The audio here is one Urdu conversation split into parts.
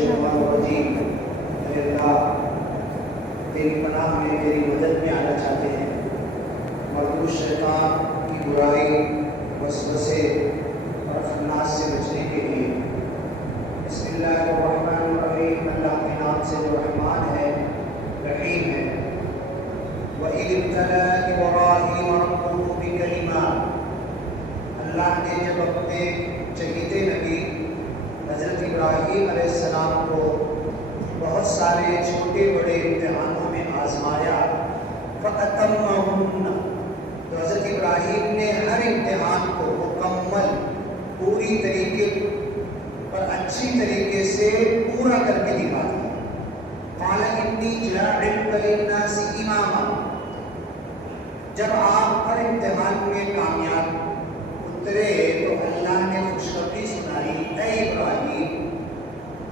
الشیطان الرجیم۔ اے اللہ تیری پناہ میں تیری مدد میں آنا چاہتے ہیں مردود شیطان کی برائی، وسوسے اور خناس سے بچنے کے لیے۔ بسم اللہ الرحمن الرحیم، اللہ کے نام سے جو رحمان ہے رحیم ہے۔ وَإِذِ ابْتَلَىٰ إِبْرَاهِيمَ رَبُّهُ بِكَلِمَاتٍ، اللہ نے جب اپنے چہیتے نبی حضرت ابراہیم علیہ السلام کو بہت سارے چھوٹے بڑے امتحانوں میں آزمایا، فَأَتَمَّهُنَّ، تو حضرت ابراہیم نے ہر امتحان کو مکمل پوری طریقے اور اچھی طریقے سے پورا کر کے دکھا دیا۔ قَالَ إِنِّي جَاعِلُكَ لِلنَّاسِ إِمَامًا، جب آپ ہر امتحان میں کامیاب اترے تو اللہ نے خوشخبری سنائی، اے ابراہیم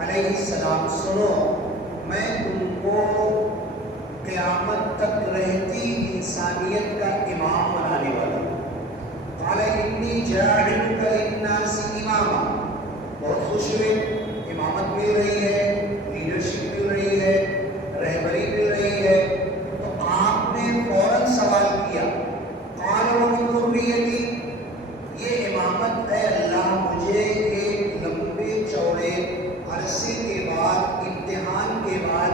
علیہ السلام سنو، میں تم کو قیامت تک رہتی انسانیت کا امام بنانے والا ہوں۔ قال انی جاعلک للناس اماما، بہت خوش ہوئے، امامت مل رہی ہے، لیڈرشپ مل رہی ہے، رہبری مل رہی ہے، تو آپ نے فوراً سوال کیا، قال ومن ذریتی، یہ امامت اے اللہ مجھے ایک لمبے چوڑے عرصے کے بعد، امتحان کے بعد،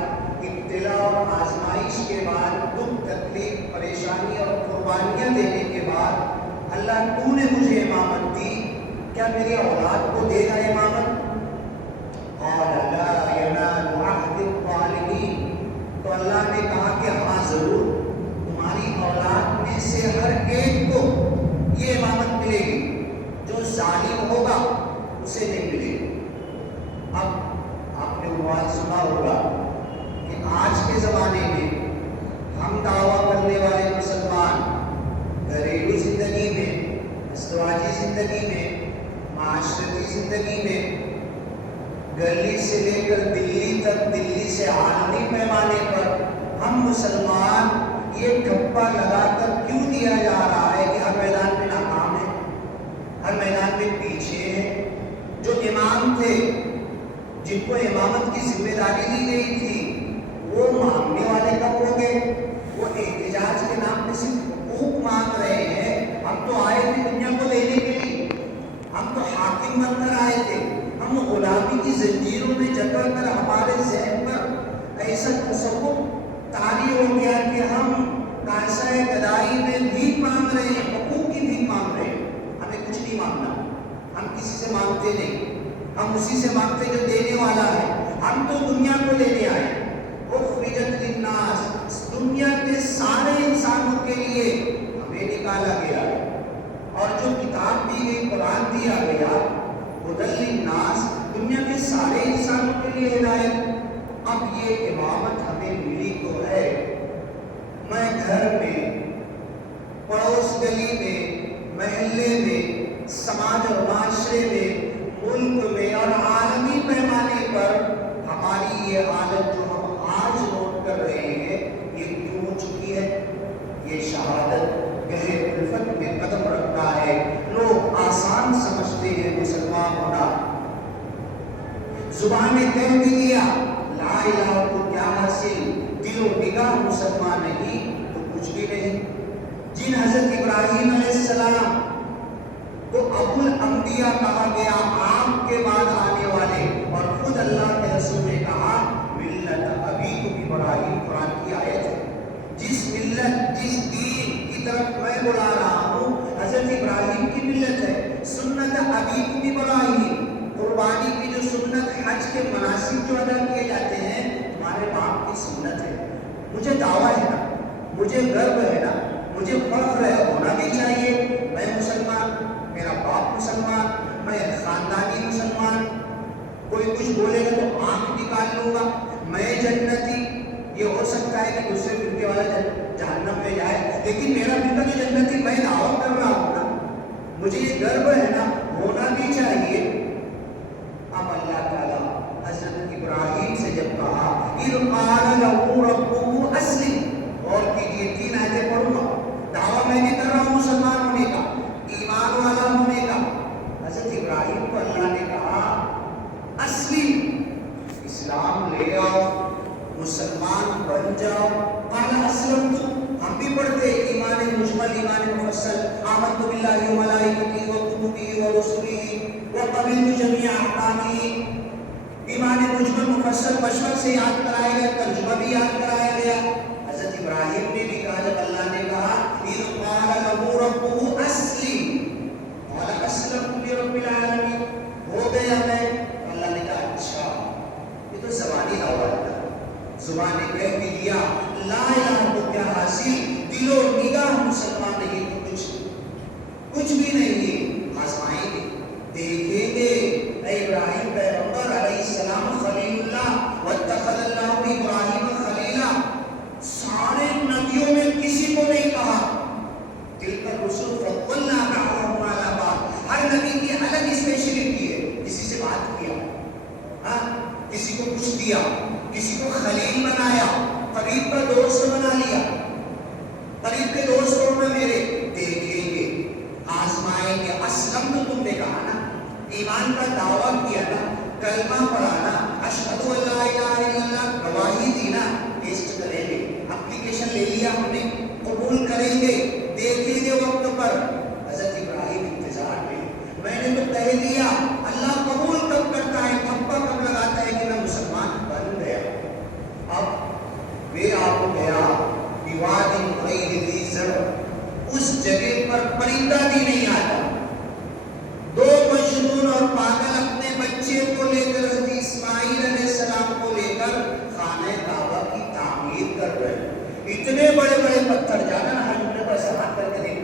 ابتلا اور آزمائش کے بعد، دکھ تکلیف پریشانی اور قربانیاں دینے کے بعد اللہ تو نے مجھے امامت دی، کیا میری اولاد کو دے گا امامت؟ قال لا ینال عہد الظالمین، تو اللہ نے کہا کہ ہاں ضرور، تمہاری اولاد میں سے ہر ایک کو یہ امامت ملے گی، جو ظالم ہوگا اسے نہیں ملے گی۔ اب آپ نے عنوان سنا ہوگا کہ آج کے زمانے میں ہم دعویٰ کرنے والے مسلمان گھریلو زندگی میں، ازدواجی زندگی میں، معاشرتی زندگی میں، گلی سے لے کر دلی تک، دلی سے عالمی پیمانے پر ہم مسلمان یہ ٹھپا لگا کر کیوں دیا جا رہا ہے کہ ہر میدان میں ناکام ہے، ہر میدان میں پیچھے ہیں؟ جو امام تھے، جن کو امامت کی ذمہ داری دی گئی تھی، وہ مانگنے والے کب ہو گئے؟ وہ احتجاج کے نام پہ صرف حقوق مانگ رہے ہیں۔ ہم تو آئے تھے دنیا کو لینے کے لیے، ہم تو حاکم بن کر آئے تھے، ہم غلامی کی زنجیروں میں جکڑ کر ہمارے ذہن پر ایسا تصور طاری ہو گیا کہ ہم کاسہ گدائی میں بھیک مانگ رہے ہیں، حقوق کی بھیک مانگ رہے ہیں۔ ہمیں کچھ نہیں مانگنا، ہم کسی سے مانگتے نہیں، ہم اسی سے مانگتے جو دینے والا ہے۔ ہم تو دنیا کو لینے آئے، اخرجت للناس، دنیا کے سارے انسانوں کے لیے ہمیں نکالا گیا، اور جو کتاب دی گئی، قرآن دیا گیا، ہدی للناس، دنیا کے سارے انسانوں کے لیے ہدایت۔ اب یہ امامت ہمیں ملی تو ہے، میں گھر میں، پڑوس گلی میں، محلے میں، سماج اور معاشرے میں، ملک میں اور عالمی پیمانے پر ہماری یہ حالت جو ہم آج نوٹ کر رہے ہیں، یہ کیوں ہو چکی ہے؟ یہ شہادت گہرے الفت میں قدم رکھتا ہے۔ لوگ آسان سمجھتے ہیں مسلمان ہونا، زبان نے کہہ بھی دیا لا الہ کو کیا حاصل، دل و نگاہ مسلمان نہیں تو کچھ بھی نہیں۔ جن حضرت ابراہیم علیہ السلام کو ابو الانبیاء کہا گیا، آپ کے بعد آنے والے، اور خود اللہ کے رسول نے کہا ملت ابیکم ابراہیم، قرآن کی آیت ہے، جس ملت، جس دین کی طرف میں بلا رہا ہوں حضرت ابراہیم کی ملت ہے۔ سنت ابیکم ابراہیم، قربانی کی جو سنت، حج کے مناسک جو ادا کیے جاتے ہیں، تمہارے باپ کی سنت ہے۔ مجھے دعویٰ ہے نا، مجھے گرو ہے نا، مجھے فخر ہے، ہونا بھی چاہیے، میں مسلمان، میرا باپ مسلمان، میں خاندانی مسلمان۔ کوئی کچھ بولے گا تو آنکھ نکال لوں گا، میں جنتی۔ یہ ہو سکتا ہے کہ دوسرے فرقے والا جہنم میں جائے، لیکن میرا فرقہ تو جنتی، میں دعویٰ کر رہا ہوں نا، مجھے یہ گرو ہے نا، ہونا بھی چاہیے۔ اب اللہ تعالیٰ حضرت ابراہیم سے جب کہا اِذْ قَالَ لَهُ رَبُّهُ أَسْلِمْ، اور کیجئے، 3 آیتیں پڑھوں گا، دعویٰ میں بھی کر رہا ہوں مسلمان ہونے کا، ایمان والا ہونے کا۔ حضرت ابراہیم کو اللہ نے کہا اسلم، جاؤ. قال اسلمت, ہم بھی پڑھتے ایمان مجمل ایمان مفصل, آمنت باللہ و ملائکتہ و کتبہ و رسلہ وقبلت جمیع احکامہ. ایمان مجمل مفصل بچپن سے یاد کرایا گیا, ترجمہ بھی یاد کرایا گیا. حضرت ابراہیم نے بھی کہا جب اللہ نے کہا اذ قال له ربه اسلم قال اسلمت لرب العالمین, ہو گیا میں. اللہ نے کہا اچھا یہ تو زبانی دعوت تھا, زبان نے کہہ بھی دیا لا الہ تو کیا حاصل, دل و نگاہ مسلمان نہیں تو کچھ بھی نہیں. آزمائیں گے, دیکھیں گے. اے ابراہیم پیغمبر علیہ السلام خلیل اللہ واتخذ اللہ ابراہیم خلیلا, سارے نبیوں میں کسی کو نہیں کہا تلک الرسل فضلنا بعضهم علی بعض, ہر نبی کی الگ اسپیشلٹی ہے. کسی سے بات کیا, کسی کو کچھ دیا, کسی کو خلیل بنایا, قریب کا دوست بنا لیا. قریب کے دوست میں میرے دیکھیں گے, آزمائیں گے. اسلم تو تم نے کہا نا, ایمان کا دعویٰ کیا نا, کلمہ پڑھانا, اشہد ان لا الہ الا اللہ گواہی دی نا, ٹیسٹ کریں گے. اپلیکیشن لے لیا ہم نے, قبول کریں گے, دیکھیں گے وقت پر. حضرت ابراہیم انتظار میں نے تو کہہ دیا, اللہ قبول کب کرتا ہے, تھپا کب لگاتا ہے کہ میں مسلمان بن گیا. اب وہ آپ گیا بواد غیر ذی زرع, اس جگہ پر پرندہ بھی نہیں آتا. دو مجنون اور پاگل اپنے بچے کو لے کر حضرت اسماعیل علیہ السلام کو لے کر خانہ کعبہ کی تعمیر کر رہے. اتنے بڑے بڑے پتھر, جانا ہم نے بس ہاتھ کر کے